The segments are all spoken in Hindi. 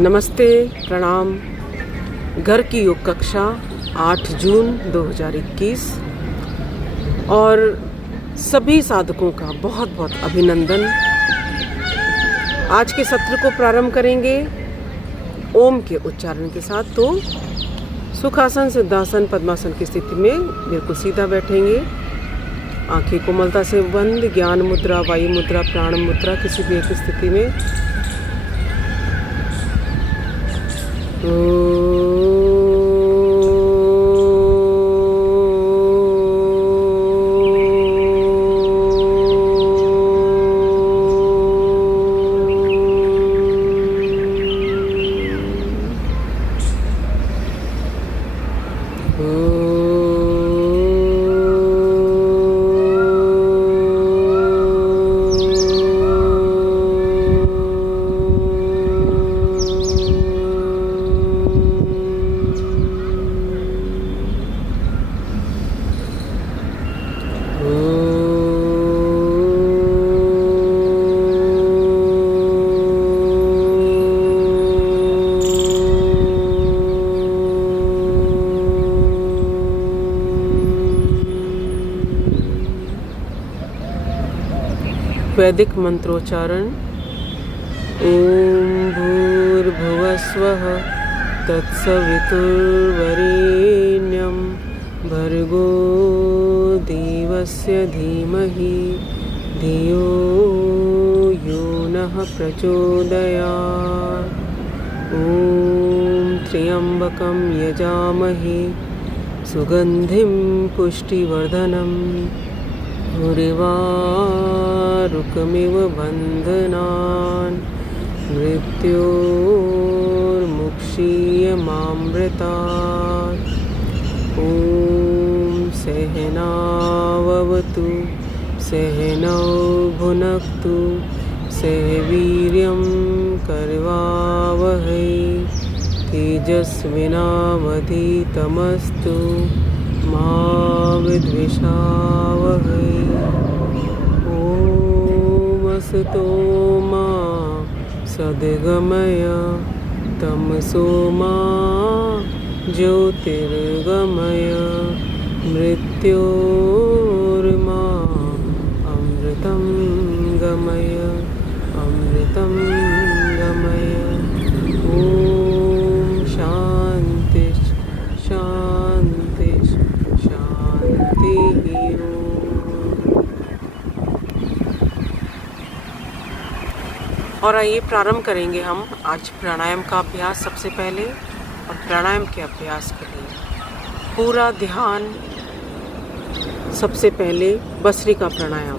नमस्ते, प्रणाम। घर की योग कक्षा 8 जून 2021 और सभी साधकों का बहुत बहुत अभिनंदन। आज के सत्र को प्रारंभ करेंगे ओम के उच्चारण के साथ। तो सुखासन, सिद्धासन, पद्मासन की स्थिति में बिल्कुल सीधा बैठेंगे। आंखें कोमलता से बंद, ज्ञान मुद्रा, वायु मुद्रा, प्राण मुद्रा, किसी भी एक स्थिति में। वैदिक मंत्रोच्चारण। ओम भूर्भुवस्वः तत्सवितुर्वरेण्यं भर्गो देवस्य धीमहि धियो यो नः प्रचोदयात्। ओम त्र्यंबकं यजामहे सुगंधिं पुष्टिवर्धनम् उर्वारुकमिव बन्धनान् मृत्योर्मुक्षीयमामृतात्। ॐ सहनाववतु सहनौ भुनक्तु सह वीर्यं करवावहै तेजस्विनावधीतमस्तु मा विद्विषावहै। ॐ असतो मा सद्गमय तमसो मा ज्योतिर्गमय मृत्योर्मा अमृतं गमय अमृतं गमय। ॐ शान्ति शान्ति शान्ति। और आइए प्रारंभ करेंगे हम आज प्राणायाम का अभ्यास। सबसे पहले और प्राणायाम के अभ्यास के लिए पूरा ध्यान। सबसे पहले भस्त्रिका प्राणायाम।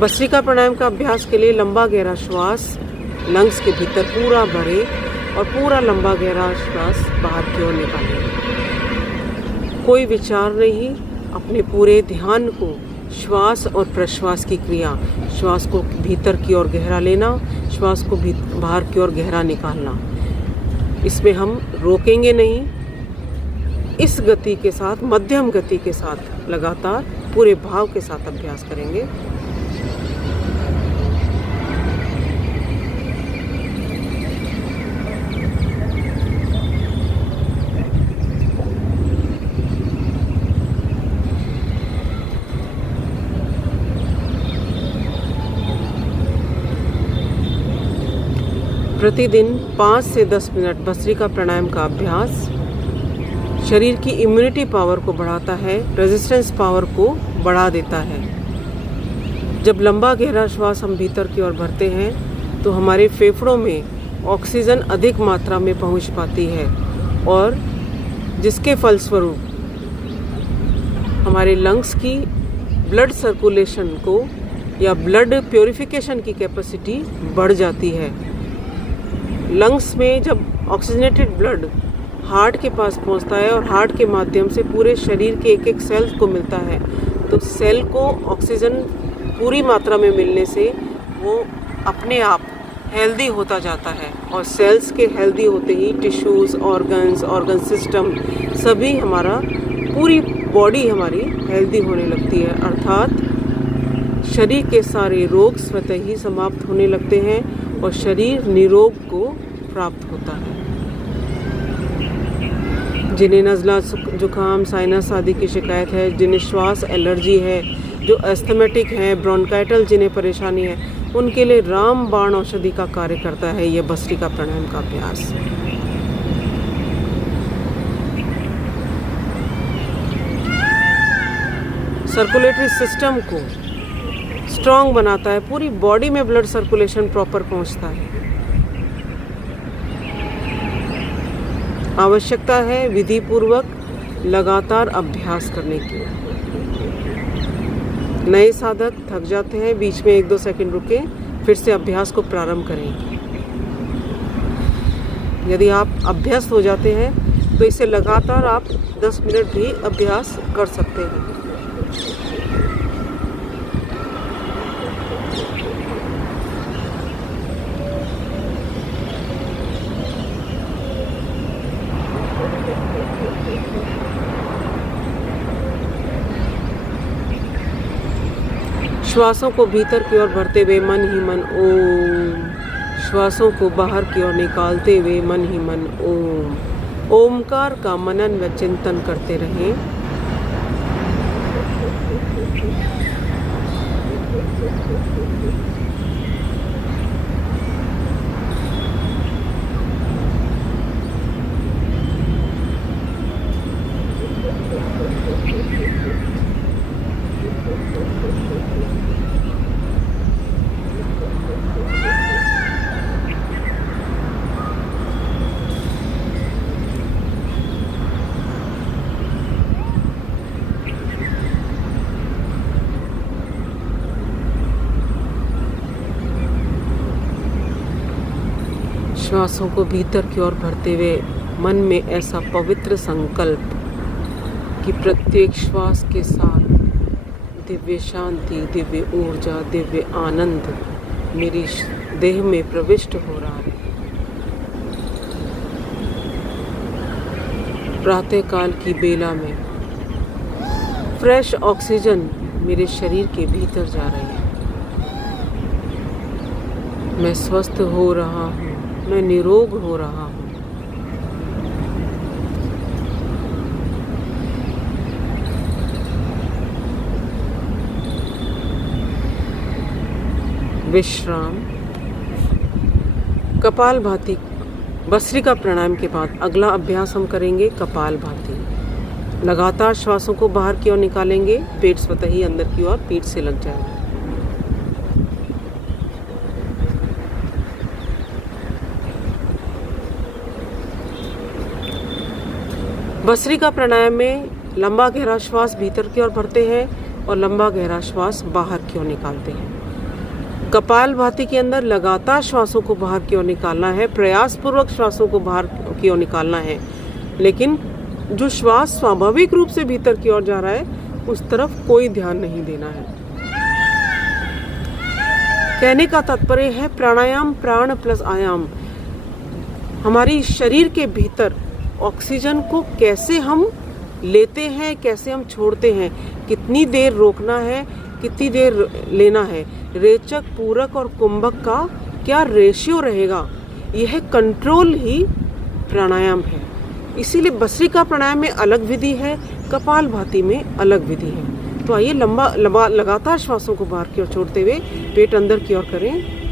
भस्त्रिका प्राणायाम का अभ्यास के लिए लंबा गहरा श्वास लंग्स के भीतर पूरा भरे और पूरा लंबा गहरा श्वास बाहर की ओर निकालें। कोई विचार नहीं, अपने पूरे ध्यान को श्वास और प्रश्वास की क्रिया, श्वास को भीतर की ओर गहरा लेना, श्वास को बाहर की ओर गहरा निकालना। इसमें हम रोकेंगे नहीं। इस गति के साथ, मध्यम गति के साथ लगातार पूरे भाव के साथ अभ्यास करेंगे। प्रतिदिन 5 से 10 मिनट भस्त्रिका प्राणायाम का अभ्यास शरीर की इम्यूनिटी पावर को बढ़ाता है, रेजिस्टेंस पावर को बढ़ा देता है। जब लंबा गहरा श्वास हम भीतर की ओर भरते हैं तो हमारे फेफड़ों में ऑक्सीजन अधिक मात्रा में पहुंच पाती है और जिसके फलस्वरूप हमारे लंग्स की ब्लड सर्कुलेशन को या ब्लड प्योरिफिकेशन की कैपेसिटी बढ़ जाती है। लंग्स में जब ऑक्सीजनेटेड ब्लड हार्ट के पास पहुंचता है और हार्ट के माध्यम से पूरे शरीर के एक एक सेल को मिलता है, तो सेल को ऑक्सीजन पूरी मात्रा में मिलने से वो अपने आप हेल्दी होता जाता है। और सेल्स के हेल्दी होते ही टिश्यूज़, ऑर्गन सिस्टम सभी हमारा, पूरी बॉडी हमारी हेल्दी होने लगती है। अर्थात शरीर के सारे रोग स्वतः ही समाप्त होने लगते हैं और शरीर निरोग को प्राप्त होता है। जिन्हें नज़ला, जुकाम, साइनस आदि की शिकायत है, जिन्हें श्वास एलर्जी है, जो एस्थमेटिक है, ब्रोंकाइटल जिन्हें परेशानी है, उनके लिए रामबाण औषधि का कार्य करता है यह भस्त्रिका प्राणायाम का अभ्यास। सर्कुलेटरी सिस्टम को स्ट्रॉन्ग बनाता है, पूरी बॉडी में ब्लड सर्कुलेशन प्रॉपर पहुंचता है। आवश्यकता है विधि पूर्वक लगातार अभ्यास करने की। नए साधक थक जाते हैं, बीच में 1-2 सेकंड रुके, फिर से अभ्यास को प्रारंभ करेंगे। यदि आप अभ्यस्त हो जाते हैं तो इसे लगातार आप 10 मिनट भी अभ्यास कर सकते हैं। श्वासों को भीतर की ओर भरते हुए मन ही मन ओम, श्वासों को बाहर की ओर निकालते हुए मन ही मन ओम। ओमकार का मनन व चिंतन करते रहें। श्वासों को भीतर की ओर भरते हुए मन में ऐसा पवित्र संकल्प कि प्रत्येक श्वास के साथ दिव्य शांति, दिव्य ऊर्जा, दिव्य आनंद मेरी देह में प्रविष्ट हो रहा है। प्रातःकाल की बेला में फ्रेश ऑक्सीजन मेरे शरीर के भीतर जा रही है। मैं स्वस्थ हो रहा हूँ, मैं निरोग हो रहा हूँ। विश्राम। कपालभाति भस्त्रिका प्राणायाम के बाद अगला अभ्यास हम करेंगे कपालभाति। लगातार श्वासों को बाहर की ओर निकालेंगे, पेट स्वतः ही अंदर की ओर पीठ से लग जाएगा। भस्त्रिका प्राणायाम में लंबा गहरा श्वास भीतर की ओर भरते हैं और लंबा गहरा श्वास बाहर की ओर निकालते हैं। कपालभाति के अंदर लगातार श्वासों को बाहर की ओर निकालना है, प्रयासपूर्वक श्वासों को बाहर की ओर निकालना है, लेकिन जो श्वास स्वाभाविक रूप से भीतर की ओर जा रहा है उस तरफ कोई ध्यान नहीं देना है। कहने का तात्पर्य है प्राणायाम प्राण प्लस आयाम। हमारी शरीर के भीतर ऑक्सीजन को कैसे हम लेते हैं, कैसे हम छोड़ते हैं, कितनी देर रोकना है, कितनी देर लेना है, रेचक, पूरक और कुंभक का क्या रेशियो रहेगा, यह कंट्रोल ही प्राणायाम है। इसीलिए भस्त्रिका प्राणायाम में अलग विधि है, कपालभाति में अलग विधि है। तो आइए लंबा लगातार श्वासों को बाहर की ओर छोड़ते हुए पेट अंदर की ओर करें।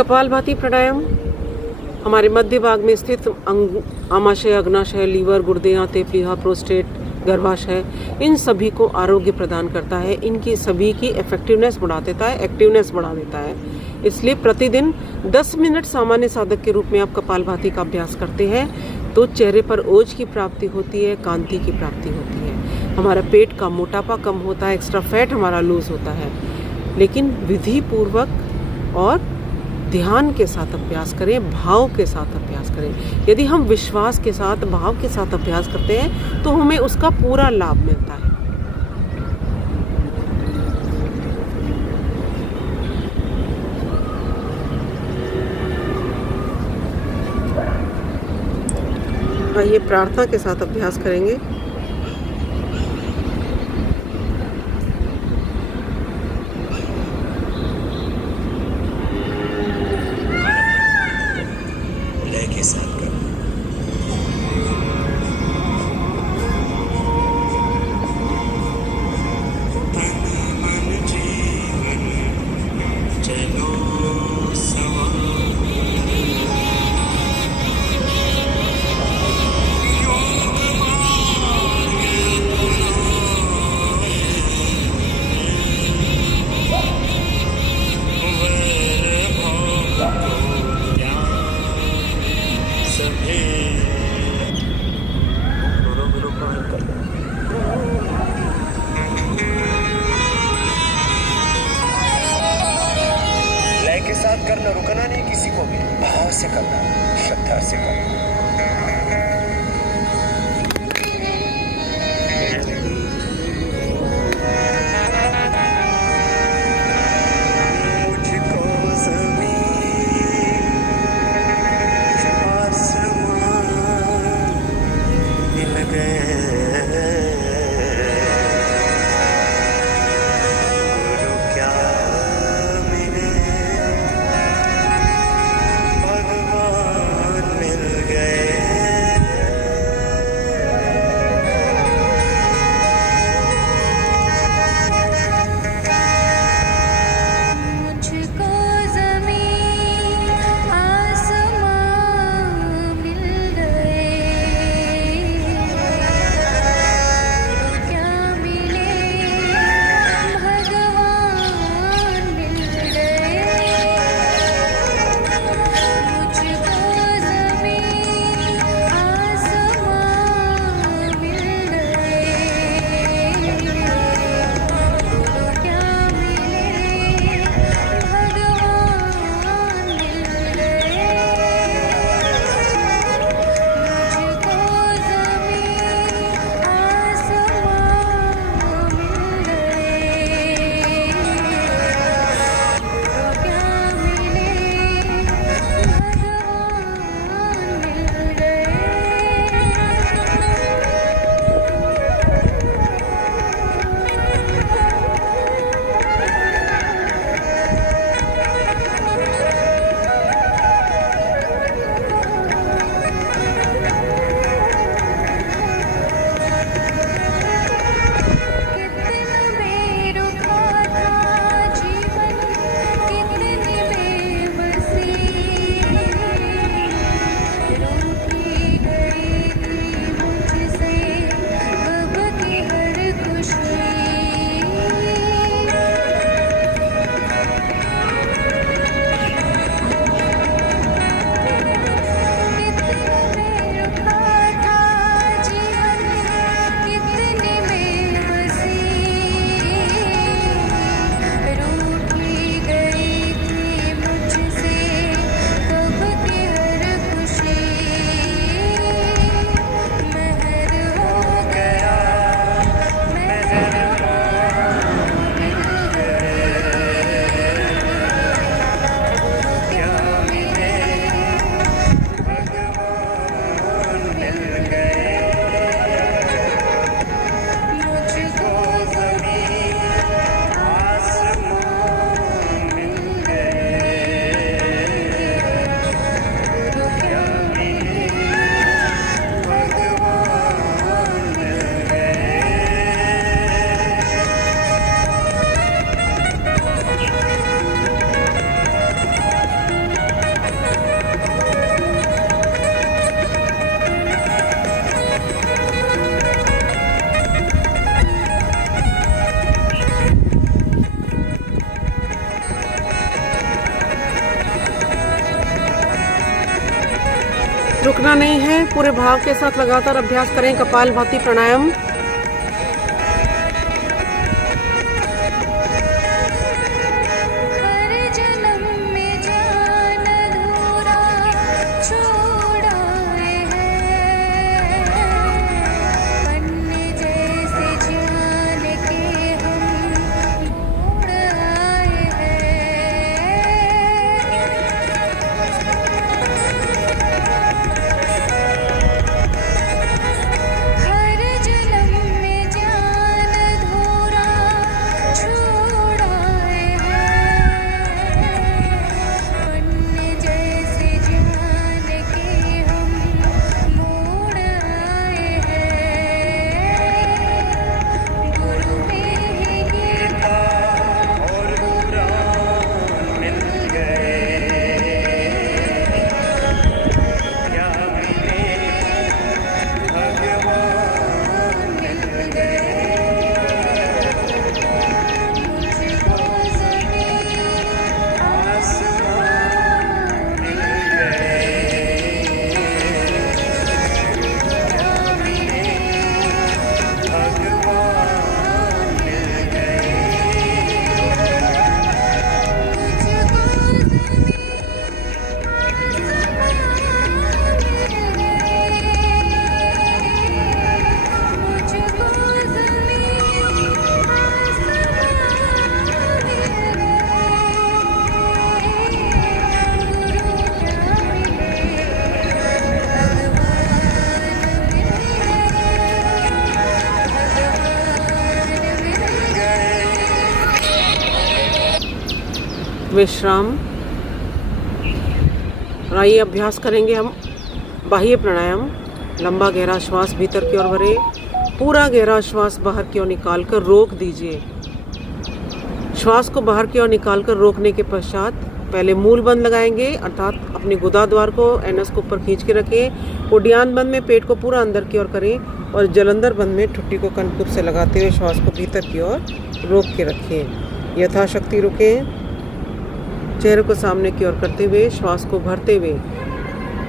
कपालभाति प्राणायाम हमारे मध्य भाग में स्थित आमाशय, अग्नाशय, लीवर, गुर्दे, आंतें, प्लीहा, प्रोस्टेट, गर्भाशय, इन सभी को आरोग्य प्रदान करता है। इनकी सभी की इफेक्टिवनेस बढ़ा देता है, एक्टिवनेस बढ़ा देता है। इसलिए प्रतिदिन 10 मिनट सामान्य साधक के रूप में आप कपालभाति का अभ्यास करते हैं तो चेहरे पर ओज की प्राप्ति होती है, कांति की प्राप्ति होती है, हमारा पेट का मोटापा कम होता है, एक्स्ट्रा फैट हमारा लूज होता है। लेकिन विधि पूर्वक और ध्यान के साथ अभ्यास करें, भाव के साथ अभ्यास करें। यदि हम विश्वास के साथ, भाव के साथ अभ्यास करते हैं तो हमें उसका पूरा लाभ मिलता है। आइए प्रार्थना के साथ अभ्यास करेंगे। के साथ करना, रुकना नहीं किसी को भी, भाव से करना, श्रद्धा से करना। मुझको ज़मीन आसमान मिल गए, गुरु क्या मिल गए। रुकना नहीं है, पूरे भाव के साथ लगातार अभ्यास करें कपालभाति प्राणायाम। विश्राम। आइए अभ्यास करेंगे हम बाह्य प्राणायाम। लंबा गहरा श्वास भीतर की ओर भरे, पूरा गहरा श्वास बाहर की ओर निकाल कर रोक दीजिए। श्वास को बाहर की ओर निकाल कर रोकने के पश्चात पहले मूल बंद लगाएंगे, अर्थात अपने गुदा द्वार को एनस को ऊपर खींच के रखें। उड्डयन बंद में पेट को पूरा अंदर की ओर करें और जलंधर बंद में ठुड्डी को कनकुब से लगाते हुए श्वास को भीतर की ओर रोक के रखें। यथाशक्ति रुकें। चेहरे को सामने की ओर करते हुए श्वास को भरते हुए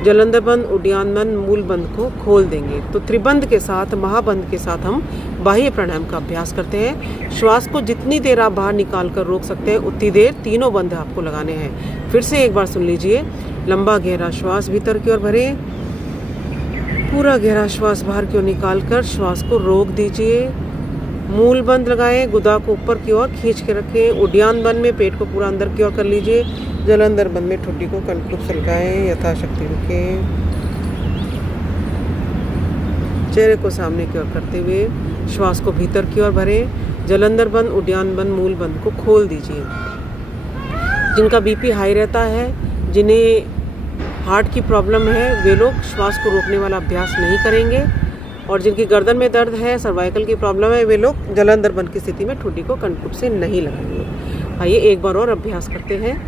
जलंधर बंद, उड्डयन बंद, मूल बंद को खोल देंगे। तो त्रिबंध के साथ, महाबंद के साथ हम बाह्य प्राणायाम का अभ्यास करते हैं। श्वास को जितनी देर आप बाहर निकाल कर रोक सकते हैं उतनी देर तीनों बंद आपको लगाने हैं। फिर से एक बार सुन लीजिए। लंबा गहरा श्वास भीतर की ओर भरे, पूरा गहरा श्वास बाहर की ओर निकाल कर श्वास को रोक दीजिए। मूल बंद लगाएं, गुदा को ऊपर की ओर खींच के रखें। उड्डयन बंद में पेट को पूरा अंदर की ओर कर लीजिए। जलंधर बंद में ठुड्डी को कनकुब से लगाएं। यथाशक्ति रुकें। चेहरे को सामने की ओर करते हुए श्वास को भीतर की ओर भरें। जलंधर बंद, उड्डयन बंद, मूल बंद को खोल दीजिए। जिनका बीपी हाई रहता है, जिन्हें हार्ट की प्रॉब्लम है, वे लोग श्वास को रोकने वाला अभ्यास नहीं करेंगे। और जिनकी गर्दन में दर्द है, सर्वाइकल की प्रॉब्लम है, वे लोग जलंधर बंद की स्थिति में ठुड्डी को कनकुब से नहीं लगाएंगे। आइए एक बार और अभ्यास करते हैं।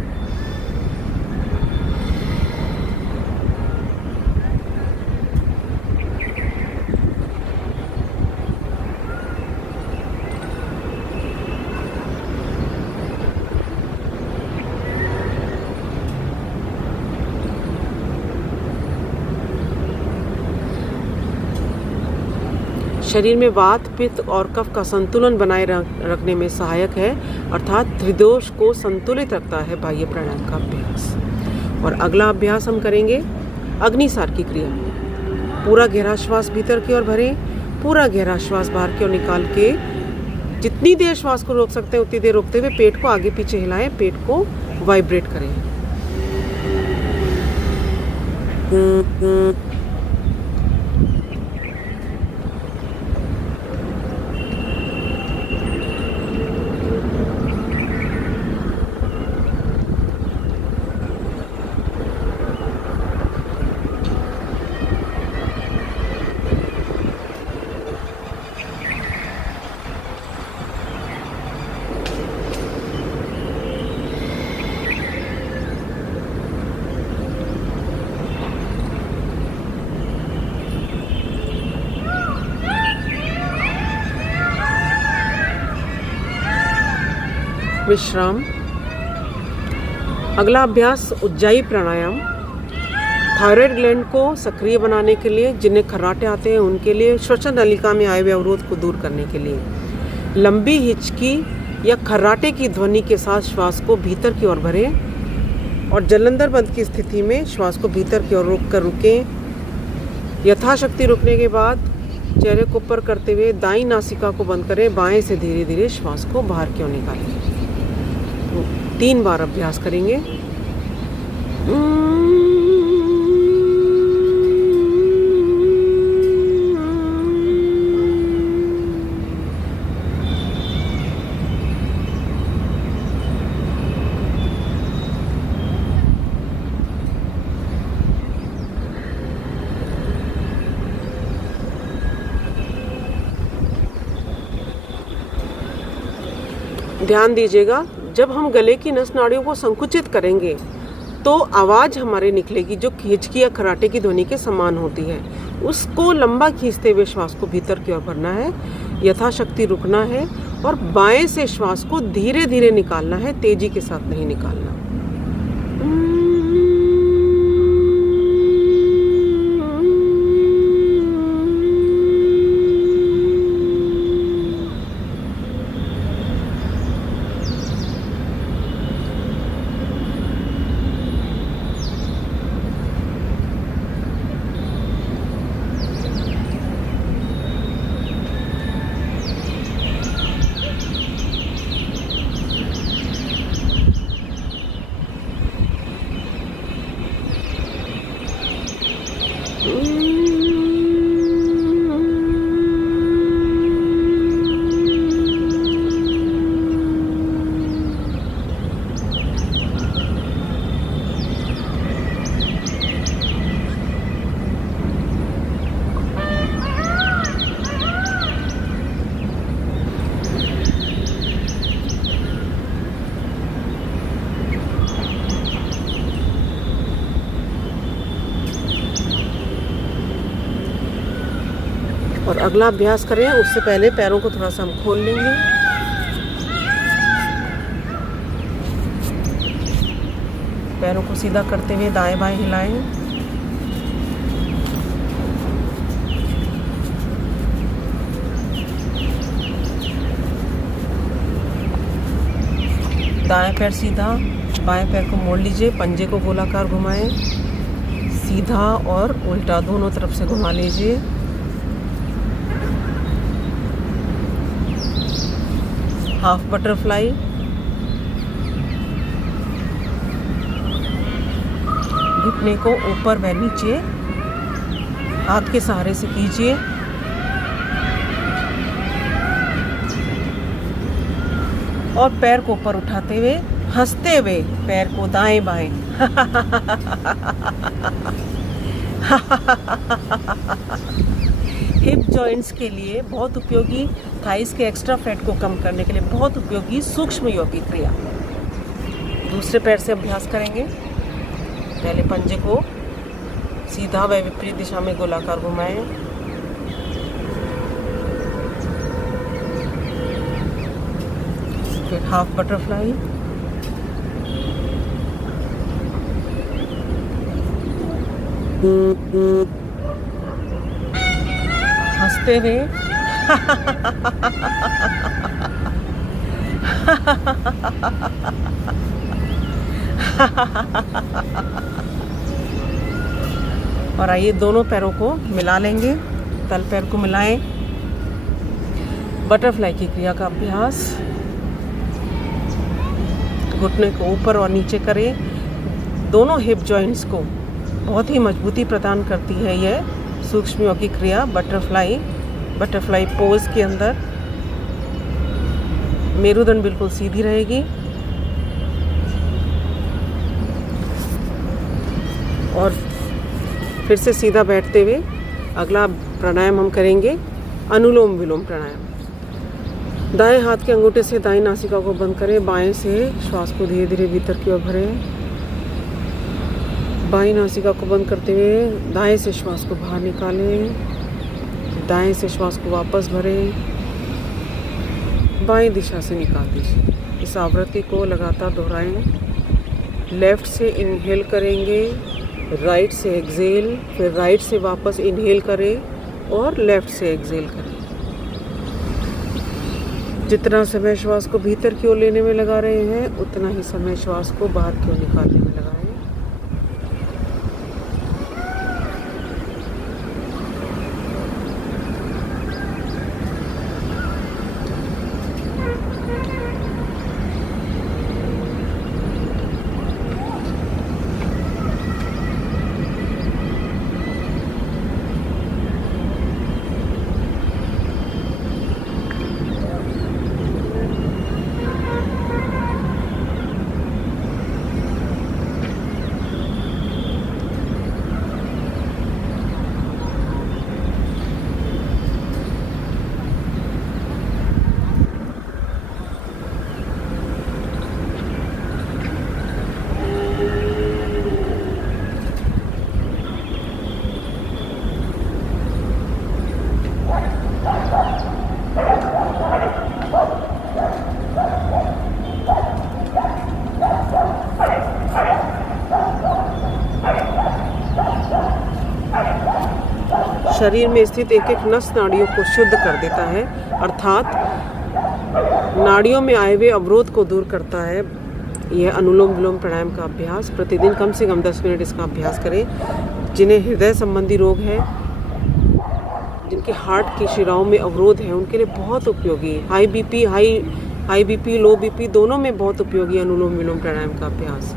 शरीर में वात, पित्त और कफ का संतुलन बनाए रखने में सहायक है, अर्थात त्रिदोष को संतुलित रखता है बाह्य प्राणायाम का अभ्यास। और अगला अभ्यास हम करेंगे अग्निसार की क्रिया। पूरा गहरा श्वास भीतर की ओर भरें, पूरा गहरा श्वास बाहर की ओर निकाल के जितनी देर श्वास को रोक सकते हैं उतनी देर रोकते हुए पेट को आगे पीछे हिलाएं, पेट को वाइब्रेट करें। विश्राम। अगला अभ्यास उज्जाई प्राणायाम। थायराइड ग्लैंड को सक्रिय बनाने के लिए, जिन्हें खर्राटे आते हैं उनके लिए, श्वसन नलिका में आए हुए अवरोध को दूर करने के लिए, लंबी हिचकी या खर्राटे की ध्वनि के साथ श्वास को भीतर की ओर भरें और जलंधर बंद की स्थिति में श्वास को भीतर की ओर रोक कर रुकें। यथाशक्ति रुकने के बाद चेहरे को ऊपर करते हुए दाईं नासिका को बंद करें, बाएं से धीरे धीरे श्वास को बाहर की ओर निकालें। तो 3 बार अभ्यास करेंगे। ध्यान दीजिएगा, जब हम गले की नस नाड़ियों को संकुचित करेंगे तो आवाज़ हमारे निकलेगी जो हिचकी या खर्राटे की ध्वनि के समान होती है। उसको लंबा खींचते हुए श्वास को भीतर की ओर भरना है, यथाशक्ति रुकना है और बाएं से श्वास को धीरे धीरे निकालना है, तेजी के साथ नहीं निकालना। और अगला अभ्यास करें उससे पहले पैरों को थोड़ा सा हम खोल लेंगे। पैरों को सीधा करते हुए दाएं बाएं हिलाएं। दाएं पैर सीधा, बाएं पैर को मोड़ लीजिए, पंजे को गोलाकार घुमाएं, सीधा और उल्टा दोनों तरफ से घुमा लीजिए। हाफ बटरफ्लाई, घुटने को ऊपर व नीचे हाथ के सहारे से कीजिए। और पैर को ऊपर उठाते हुए हंसते हुए पैर को दाएं बाएं हिप जॉइंट्स के लिए बहुत उपयोगी, थाइस के एक्स्ट्रा फैट को कम करने के लिए बहुत उपयोगी सूक्ष्म यौगिक क्रिया। दूसरे पैर से अभ्यास करेंगे। पहले पंजे को सीधा व विपरीत दिशा में गोलाकार घुमाएं। फिर हाफ बटरफ्लाई, हंसते हुए और आइए दोनों पैरों को मिला लेंगे। तल पैर को मिलाएं। बटरफ्लाई की क्रिया का अभ्यास। घुटने को ऊपर और नीचे करें। दोनों हिप जॉइंट्स को बहुत ही मजबूती प्रदान करती है यह सूक्ष्म यौगिक क्रिया बटरफ्लाई पोज के अंदर। मेरुदंड बिल्कुल सीधी रहेगी और फिर से सीधा बैठते हुए अगला प्राणायाम हम करेंगे, अनुलोम विलोम प्राणायाम। दाएं हाथ के अंगूठे से दाएं नासिका को बंद करें, बाएं से श्वास को धीरे धीरे भीतर की ओर भरें। बाईं नासिका को बंद करते हुए दाएं से श्वास को बाहर निकालें, दाएं से श्वास को वापस भरें, बाईं दिशा से निकाल दीजिए। इस आवृत्ति को लगातार दोहराएं। लेफ्ट से इनहेल करेंगे, राइट से एक्सेल, फिर राइट से वापस इनहेल करें और लेफ्ट से एक्सेल करें। जितना समय श्वास को भीतर की ओर लेने में लगा रहे हैं, उतना ही समय श्वास को बाहर की ओर निकालने में लगाएं। शरीर में स्थित एक एक नस नाड़ियों को शुद्ध कर देता है, अर्थात नाड़ियों में आए हुए अवरोध को दूर करता है। यह अनुलोम विलोम प्राणायाम का अभ्यास प्रतिदिन कम से कम 10 मिनट इसका अभ्यास करें। जिन्हें हृदय संबंधी रोग है, जिनके हार्ट की शिराओं में अवरोध है, उनके लिए बहुत उपयोगी। हाई बीपी लो बीपी दोनों में बहुत उपयोगी अनुलोम विलोम प्राणायाम का अभ्यास।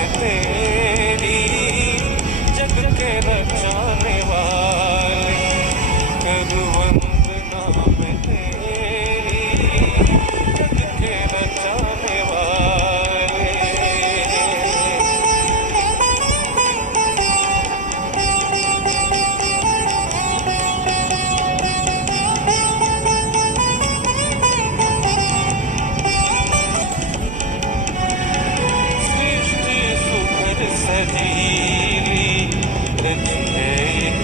तेरी जग के रचाने वाले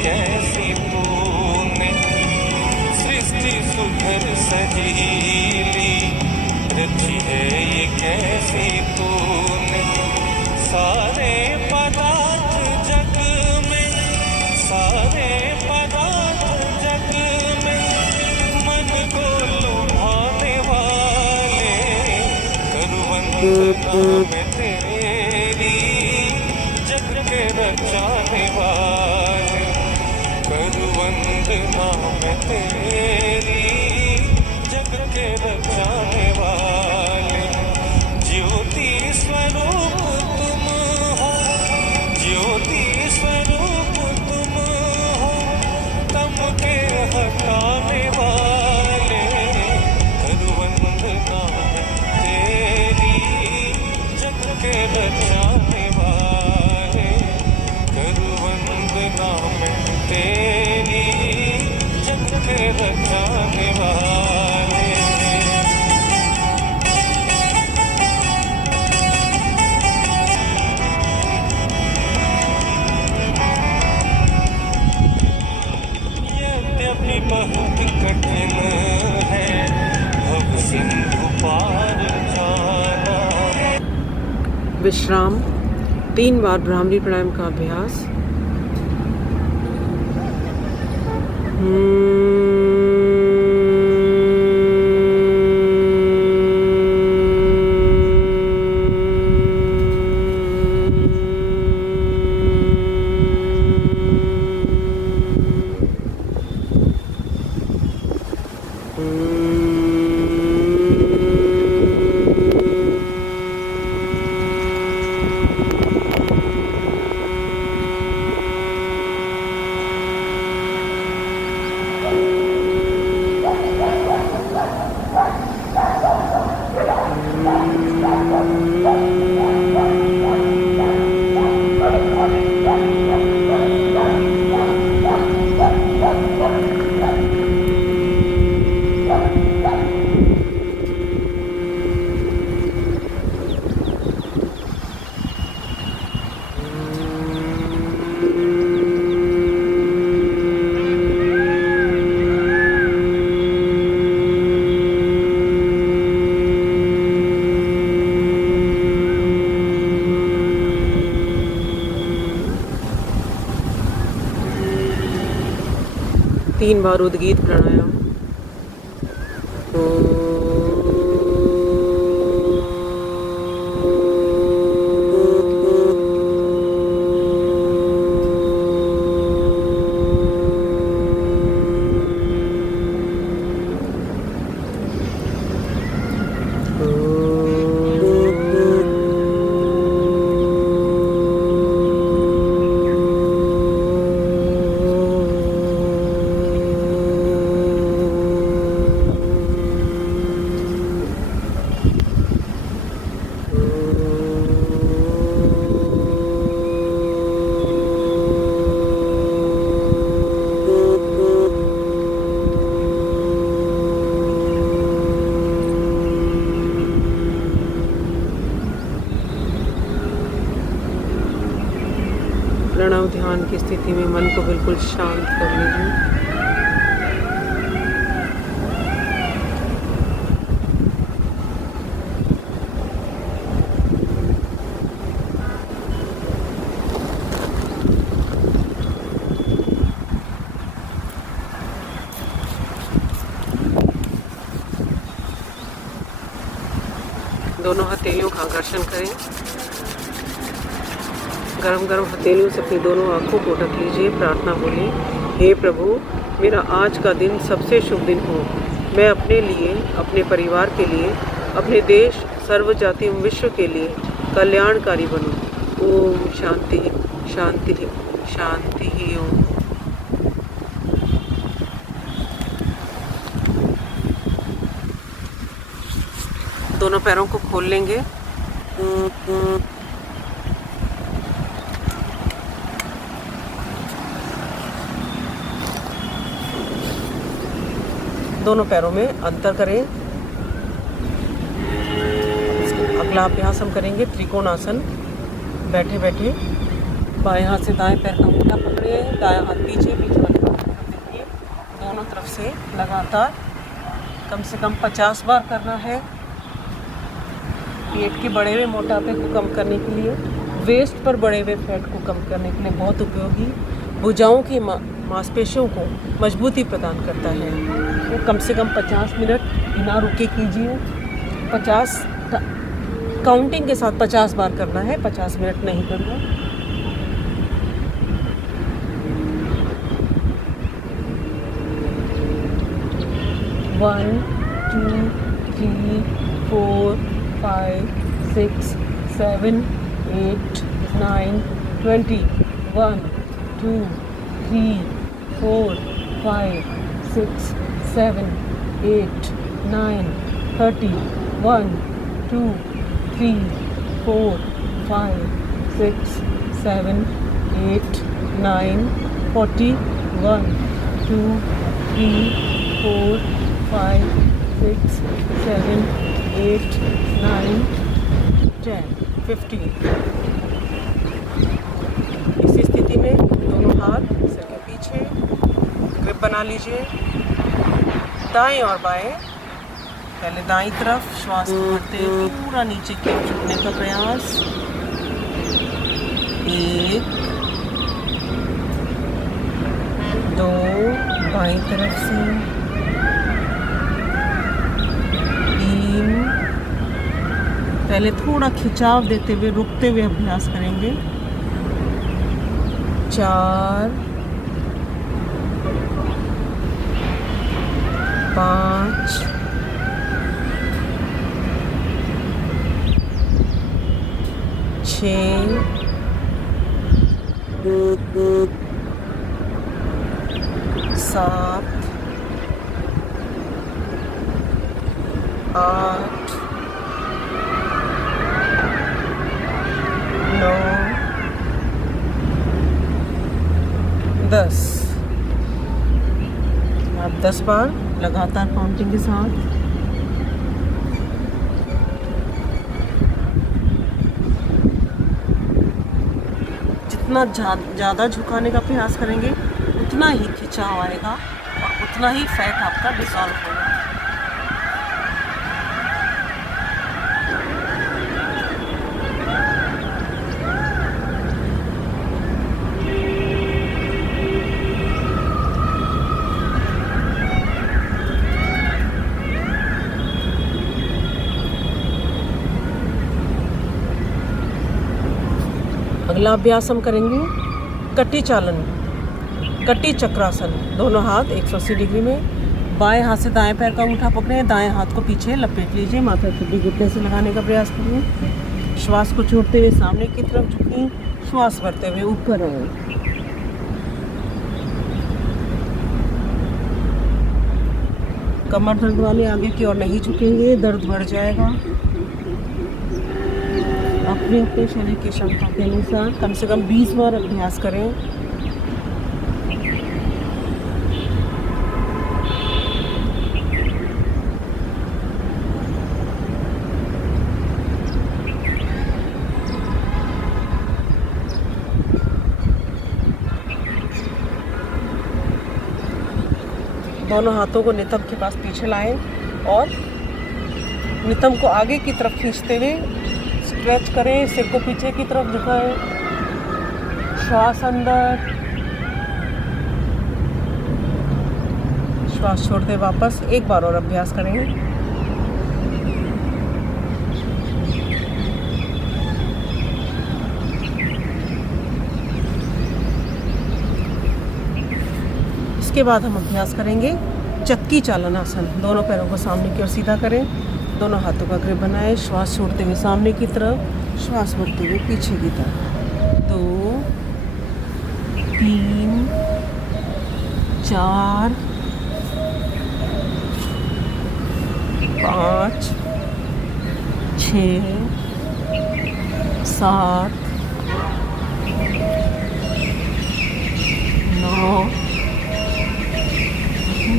कैसी तूने सृष्टि सुधर सजीली रची है ये कैसी तूने। सारे पदार्थ जग में, सारे पदार्थ जग में मन को लुभाने वाले करुवंदना में तेरी जग के रचाने वाले करुवंदना में तेरी जग के रचाने वाले। ज्योति स्वरूप तुम हो, ज्योति स्वरूप तुम हो, तम के हटाने वाले करुवंदना में तेरी जग के रचाने वाले करुवंदना में तेरी जग के रचाने वाले। यद्यपि बहुत कठिन है भव सिंधु पार जाना। विश्राम। 3 बार भ्रामरी प्राणायाम का अभ्यास। तीन बार उद्गीत प्राणायाम। प्रणव ध्यान की स्थिति में मन को बिल्कुल शांत कर लीजिए। दोनों हथेलियों का आकर्षण करें। गरम गरम हथेलियों से अपनी दोनों आंखों को ढक लीजिए। प्रार्थना बोलिए, हे प्रभु, मेरा आज का दिन सबसे शुभ दिन हो। मैं अपने लिए, अपने परिवार के लिए, अपने देश, सर्व जाति एवं विश्व के लिए कल्याणकारी बनूं। ओम शांति शांति शांति ओम। दोनों पैरों को खोल लेंगे। दोनों पैरों में अंतर करें। अगला अभ्यास हम करेंगे त्रिकोणासन। बैठे बैठे बाएं हाथ से दाएं पैर का अंगूठा पकड़े, दायां हाथ पीछे, लगातार कम से कम 50 बार करना है। पेट के बढ़े हुए मोटापे को कम करने के लिए, वेस्ट पर बढ़े हुए फैट को कम करने के लिए बहुत उपयोगी, भुजाओं की मांसपेशियों को मजबूती प्रदान करता है। तो कम से कम 50 मिनट बिना रुके कीजिए। 50 काउंटिंग के साथ 50 बार करना है, 50 मिनट नहीं करना। वन 2 3 4 5 6 7 8 9 20 1 2 3 4 5 6 7 8 9 30 1 2 3 4 5 6 7 8 9 40 1 2 3 4 5 6 7 8 9 10 15। इसी स्थिति में दोनों हाथ सिर के पीछे ग्रिप बना लीजिए। दाएं और बाएं, पहले दाईं तरफ श्वास को भरते हुए पूरा नीचे की ओर झुकने का प्रयास। 1 2 बाईं तरफ से, 3, पहले थोड़ा खिंचाव देते हुए रुकते हुए अभ्यास करेंगे। 4 5 6 7 8 9 10। आप 10 बार लगातार काउंटिंग के साथ। जितना ज़्यादा झुकाने का प्रयास करेंगे उतना ही खिंचाव आएगा और उतना ही फैट आपका डिसॉल्व होगा। अगला अभ्यास हम करेंगे कटी चालन, कटी चक्रासन। दोनों हाथ 180 डिग्री में, बाएं हाथ से दाएं पैर का अंगूठा पकड़ें, दाएं हाथ को पीछे लपेट लीजिए, माथा ठुड्डी घुटने से लगाने का प्रयास करें। श्वास को छोड़ते हुए सामने की तरफ झुकें, श्वास भरते हुए ऊपर आएं। कमर दर्द वाले आगे की ओर नहीं झुकेंगे, दर्द बढ़ जाएगा। अपने अपने शरीर की क्षमता के अनुसार कम से कम 20 बार अभ्यास करें। दोनों हाथों को नितंब के पास पीछे लाएं और नितंब को आगे की तरफ खींचते हुए स्ट्रेच करें, सिर को पीछे की तरफ झुकाएं। श्वास अंदर, श्वास छोड़ते वापस। एक बार और अभ्यास करेंगे। इसके बाद हम अभ्यास करेंगे चक्की चालन आसन। दोनों पैरों को सामने की ओर सीधा करें, दोनों हाथों का ग्रिप बनाएं, श्वास छोड़ते हुए सामने की तरफ, श्वास भरते हुए पीछे की तरफ। 2 3 4 5 6 7 9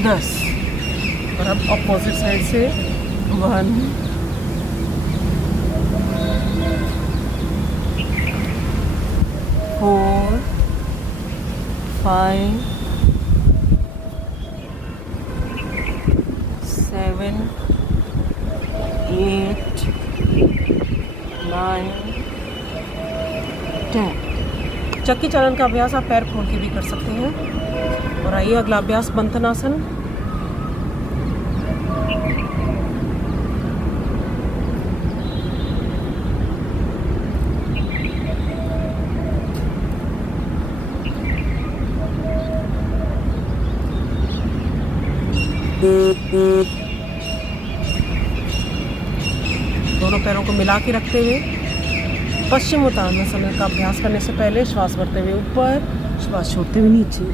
10। और अब अपोजिट साइड से 1 4 5 7, 8, 9, 10। चक्की चालन का अभ्यास आप पैर खोल के भी कर सकते हैं। और आइए अगला अभ्यास बंधनासन। दोनों पैरों को मिला के रखते हुए पश्चिमोत्तानासन का अभ्यास करने से पहले श्वास भरते हुए ऊपर, श्वास छोड़ते हुए नीचे।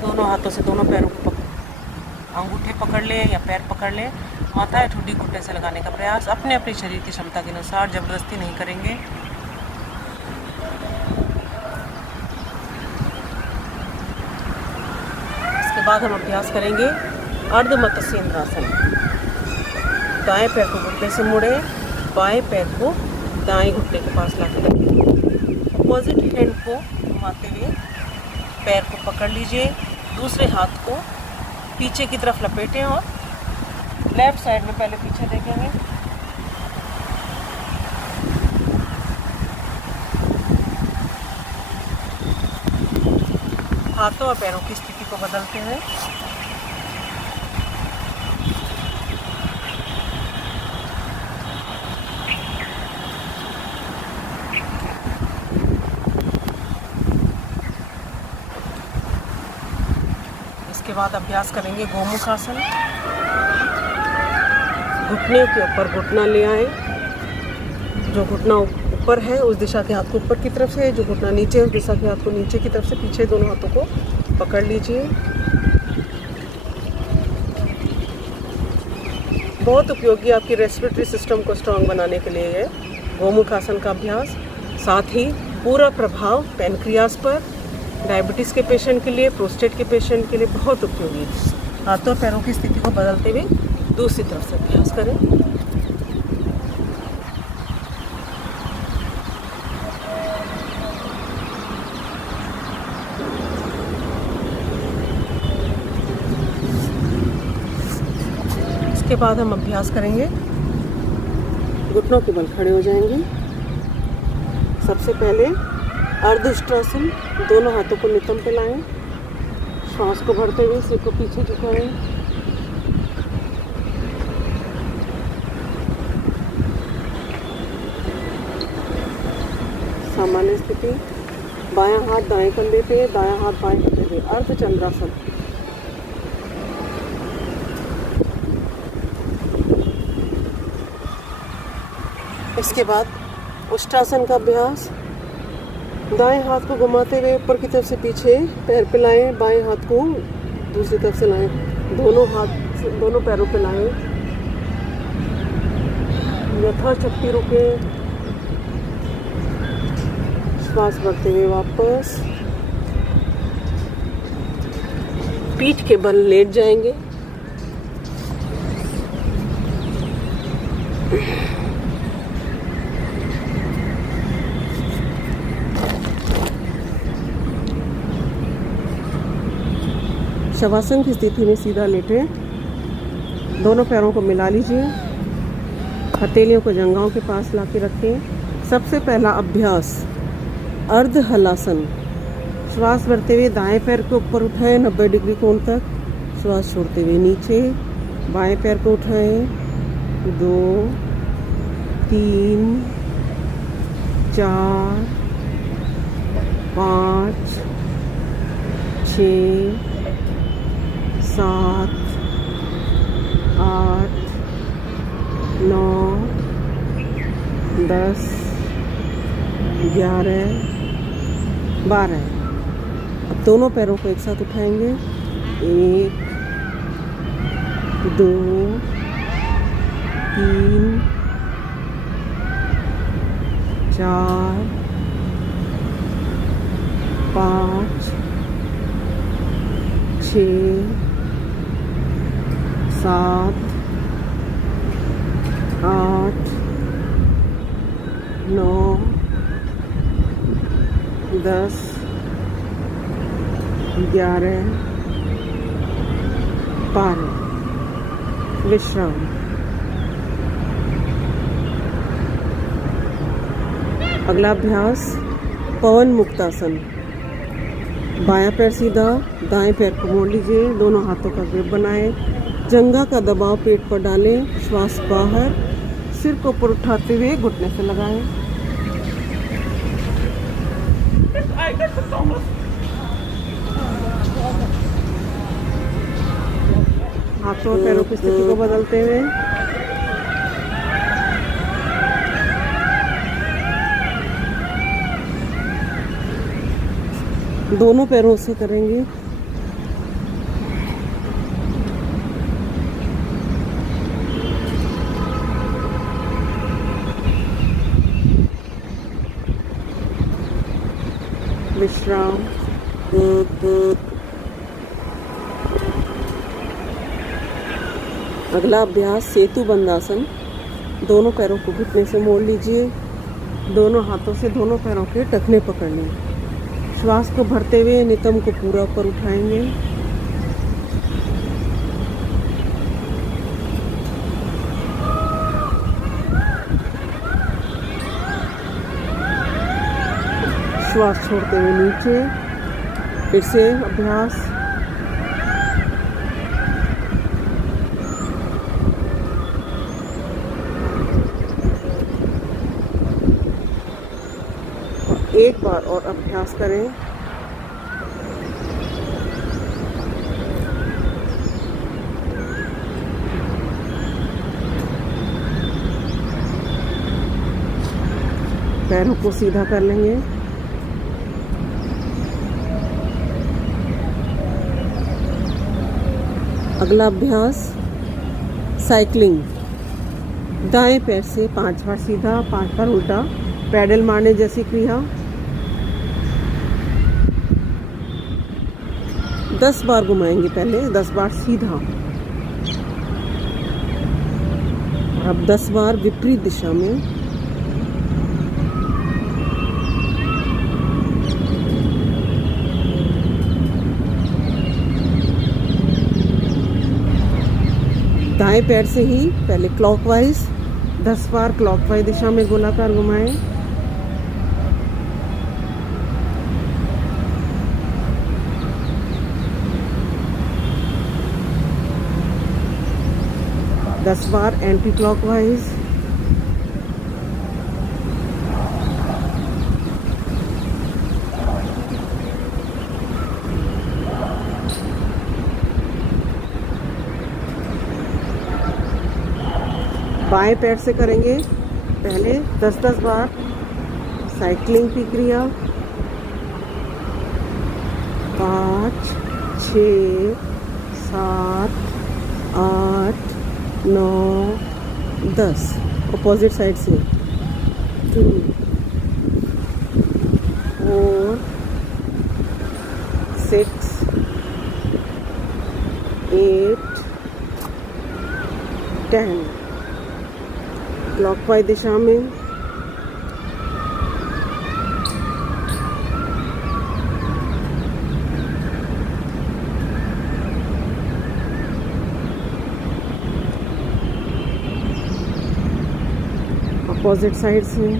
दोनों हाथों से दोनों पैरों को अंगूठे पकड़ ले या पैर पकड़ ले। माथा या ठुड्डी घुटने से लगाने का प्रयास। अपने अपने शरीर की क्षमता के अनुसार, जबरदस्ती नहीं करेंगे। इसके बाद हम अभ्यास करेंगे अर्ध मत्स्येंद्रासन। दाएं पैर को घुटने से मोड़े, बाएं पैर को दाएं घुटने के पास लाकर रखें। अपोजिट हैंड को घुमाते हुए पैर को पकड़ लीजिए, दूसरे हाथ को पीछे की तरफ लपेटें और लेफ्ट साइड में पहले पीछे देखेंगे। हाथों और पैरों की स्थिति को बदलते हुए इसके बाद अभ्यास करेंगे गोमुखासन। घुटने के ऊपर घुटना ले आए, जो घुटना ऊपर है उस दिशा के हाथ को ऊपर की तरफ से, जो घुटना नीचे है उस दिशा के हाथ को नीचे की तरफ से, पीछे दोनों हाथों को पकड़ लीजिए। बहुत उपयोगी आपकी रेस्पिरेटरी सिस्टम को स्ट्रांग बनाने के लिए है गोमुखासन का अभ्यास। साथ ही पूरा प्रभाव पैनक्रियास पर, डायबिटीज़ के पेशेंट के लिए, प्रोस्टेट के पेशेंट के लिए बहुत उपयोगी है। हाथों पैरों की स्थिति को बदलते हुए दूसरी तरफ से अभ्यास करें। इसके बाद हम अभ्यास करेंगे, घुटनों के बल खड़े हो जाएंगे। सबसे पहले अर्धउष्ट्रासन। दोनों हाथों को नितंब पे लाएं, श्वास को भरते हुए सिर को पीछे झुकाएं। सामान्य स्थिति। बायां हाथ दाएं कंधे पे, दायां हाथ बाएं कंधे पे। अर्धचंद्रासन। इसके बाद उष्ट्रासन का अभ्यास। दाएं हाथ को घुमाते हुए ऊपर की तरफ से पीछे पैर पे लाएं, बाएं हाथ को दूसरी तरफ से लाएं, दोनों पैरों पे लाएं। यथाशक्ति रुके, श्वास भरते हुए वापस पीठ के बल लेट जाएंगे। शवासन की स्थिति में सीधा लेटें, दोनों पैरों को मिला लीजिए, हथेलियों को जंघाओं के पास ला के रखें। सबसे पहला अभ्यास अर्ध हलासन। श्वास भरते हुए दाएं पैर को ऊपर उठाएं 90 डिग्री कोण तक, श्वास छोड़ते हुए नीचे। बाएं पैर को उठाएं, 2, 3, 4, 5, 6, 7, 8, 9, 10, 11, 12। अब दोनों पैरों को एक साथ उठाएंगे। 1, 2, 3, 4, 5, 6, 6 7 8 9 10 11 12 विश्राम। अगला अभ्यास पवन मुक्तासन। बायां पैर सीधा, दाएं पैर को मोड़ लीजिए, दोनों हाथों का ग्रिप बनाएं, जंघा का दबाव पेट पर डालें, श्वास बाहर, सिर को ऊपर उठाते हुए घुटने से लगाएं। हाथों और पैरों की स्थिति को बदलते हुए दोनों पैरों से करेंगे। विश्राम। अगला अभ्यास सेतु बंदासन। दोनों पैरों को घुटने से मोड़ लीजिए, दोनों हाथों से दोनों पैरों के टखने पकड़ लें, श्वास को भरते हुए नितंब को पूरा ऊपर उठाएंगे। श्वास छोड़ते हुए नीचे। फिर से अभ्यास। एक बार और अभ्यास करें। पैरों को सीधा कर लेंगे। अगला अभ्यास साइकिलिंग। दाएं पैर से 5 बार सीधा, 5 बार उल्टा, पैडल मारने जैसी क्रिया। 10 बार घुमाएंगे, पहले 10 बार सीधा, अब 10 बार विपरीत दिशा में। दाएं पैर से ही पहले क्लॉकवाइज 10 बार क्लॉकवाइज दिशा में गोलाकार घुमाएं। दस बार एंटी क्लॉकवाइज। बाएं पैर से करेंगे पहले 10-10 बार साइकिलिंग की क्रिया। 5 6 7 8 9 10। अपोजिट साइड से 2 4 6 8 10। क्लॉकवाइज दिशा में। अपोजिट साइड से।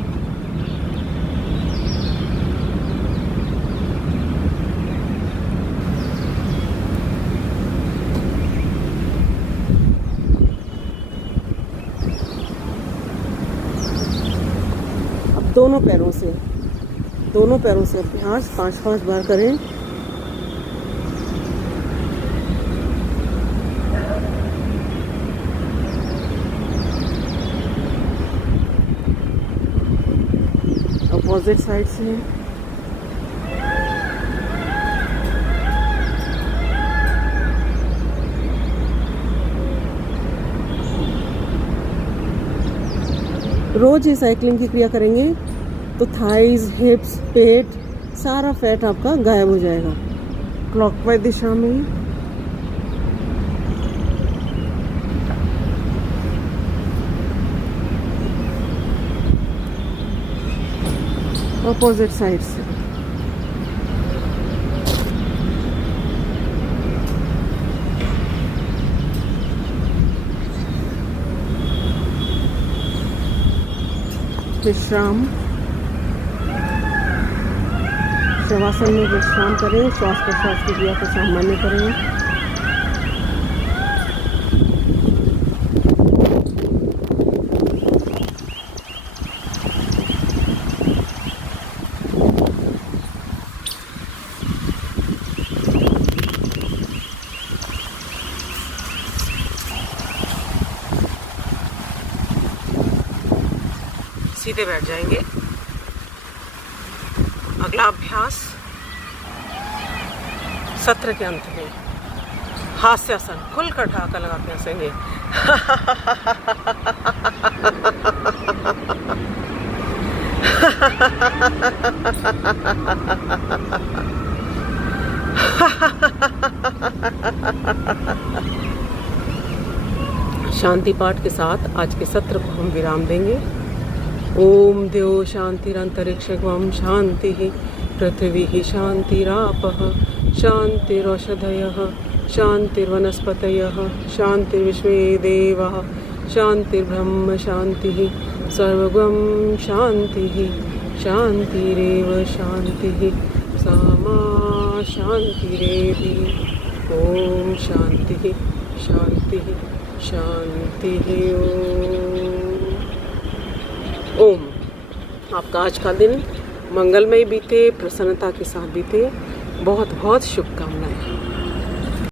दोनों पैरों से अभ्यास 5-5 बार करें। अपोजिट साइड से। रोज ये साइकिलिंग की क्रिया करेंगे तो थाइज, हिप्स, पेट, सारा फैट आपका गायब हो जाएगा। क्लॉकवाइज दिशा में अपोजिट साइड से। विश्राम, शवासन में विश्राम करें, श्वास प्रश्वास की क्रिया को सामान्य करें। सीधे बैठ जाएंगे। अगला अभ्यास सत्र के अंत में हास्यासन, खुलकर ठहाका लगा के हंसेंगे। शांति पाठ के साथ आज के सत्र को हम विराम देंगे। ओम द्यो शांतिरंतरिक्षं शांतिः पृथिवी शांतिरापः शांतिरौषधयः शांतिर्वनस्पतयः शांतिर्विश्वे देवाः शांतिर्ब्रह्म शांतिः सर्वगं शांतिः शांतिरेव शांतिः सामा शांतिरेधि। ओम शांतिः शांतिः शांतिः। ओम आपका आज का दिन मंगलमय बीते, प्रसन्नता के साथ बीते। बहुत बहुत शुभकामनाएं।